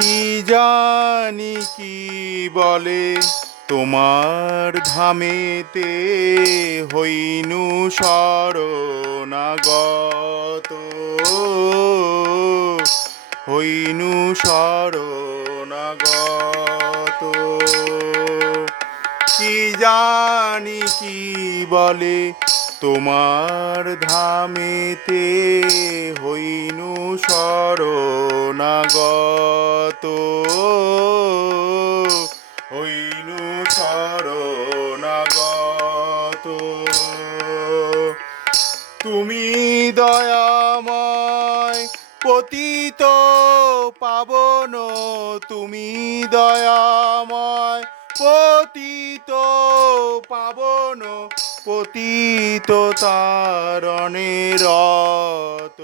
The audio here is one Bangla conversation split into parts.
কি জানি কি বলে? তোমার ধামেতে হইনু শরণাগত। হইনু শরণাগত। কি জানি কি বলে? তোমার ধামেতে হইনু শরণাগত। হইনু শরণাগত। তুমি দয়াময় পতিত পাবন তুমি দয়াময় পতিত পাবন পতিত তারণে রত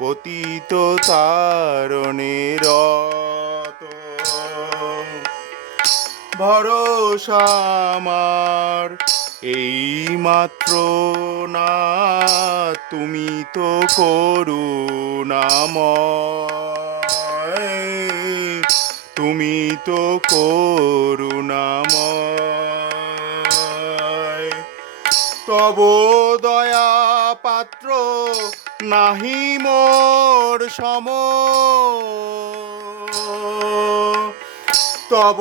পতিত তারণে রত ভরসা আমার এই মাত্র না, তুমি তো করুণাময়। তুমি তো করু করুণাময়। তব দয়া পাত্র নাহি মোর সম। তব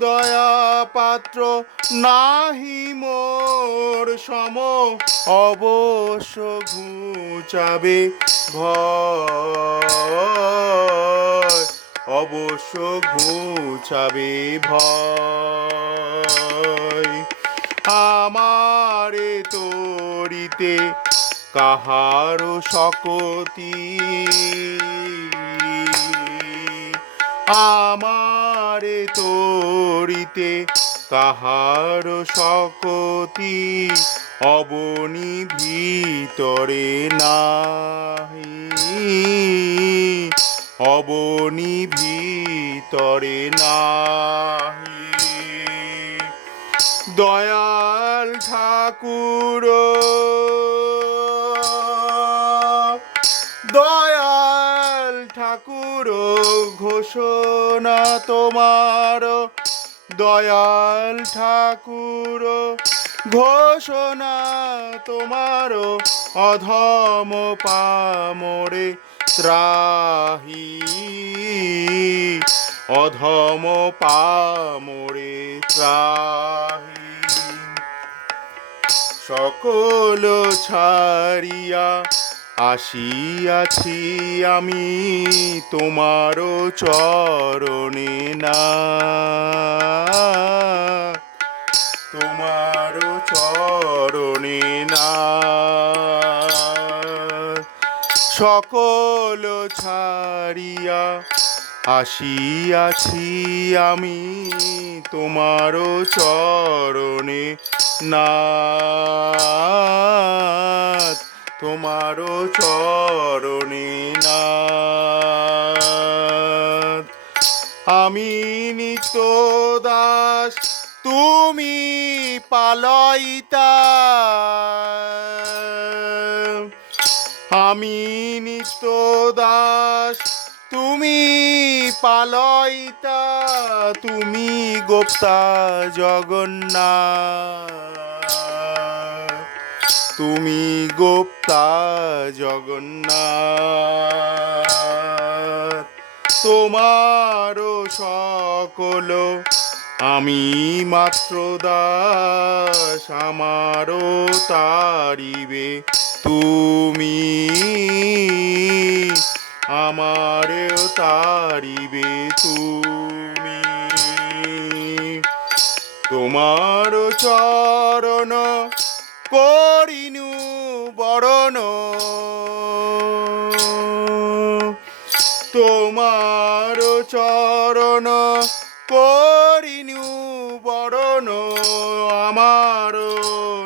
দয়া পাত্র নাহি মোর সম। অবশ্য ঘুচাবে ভয়। অবশ্য ঘুচাবে ভয়। আমারে তরিতে কাহারো শকতি। আমারে তরিতে কাহার শকতি অবনি ভিতরে নাহি। অবনি ভিতরে নাহি। দয়াল ঠাকুর। দয়াল ঠাকুর, ঘোষণা তোমার। দয়াল ঠাকুর, ঘোষণা তোমার। অধম পামরে ত্রাহি। অধম পামরে ত্রাহি। সকল ছাড়িয়া আসিয়াছি আমি তোমার চরণে না। তোমার চরণে না। সকল ছাড়িয়া আসিয়াছি আমি তোমার চরণে। না তোমার চরণে না আমি নিত্য দাস, তুমি পালয়িতা। আমি নিত্য দাস তুমি পালয়িতা তুমি গোপ্তা জগন্নাথ। তুমি গোপ্তা জগন্নাথ। তোমার সকল, আমি মাত্র দাস, আমারও তারিবে তুমি। আমারেও তারিবে তুমি। তোমার চরণ করিনু বরণ। তোমার চরণ করিনু বরণ আমার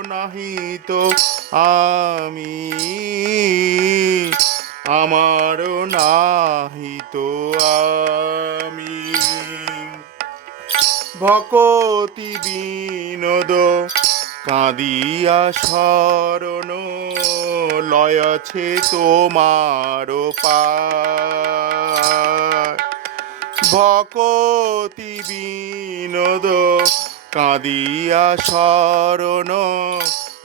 নাহি তো আমি। আমার নাহি তো আমি। ভকতি বিনোদ, কাঁদিয়া শরণ, লয় লয়ছে তোমার ভকতি বিনোদ, কাঁদিয়া শরণ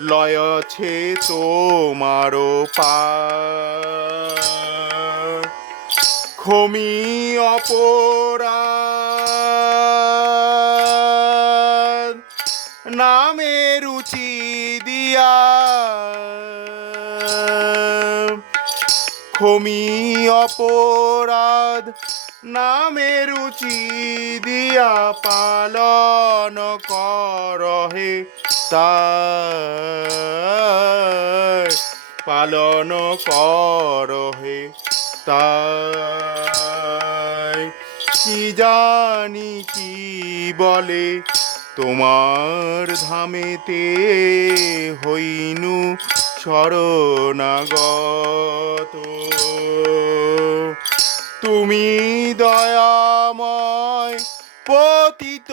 লয়ছে তোমার পায় খমি অপরা নামে রুচি দিয়া। খমি অপরাধ, নামে রুচি দিয়া পালন করহে। তাই পালন করহে তাই। কি জানি কি বলে তোমার ধামেতে হইনু শরণাগত। তুমি দয়াময় পতিত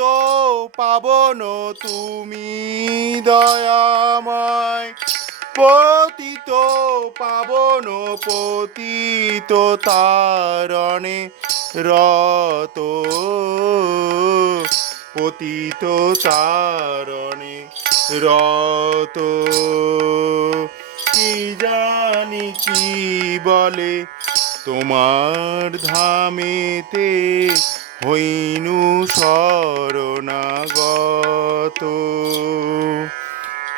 পাবন তুমি, দয়াময়। পতিত পাবন পতিত তারণে রত। পতিত তারণে রত। কি জানি কি বলে, তোমার ধামেতে হইনু শরণাগত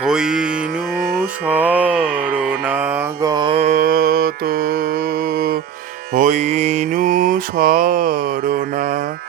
হইনু শরণাগত হইনু শরণাগত।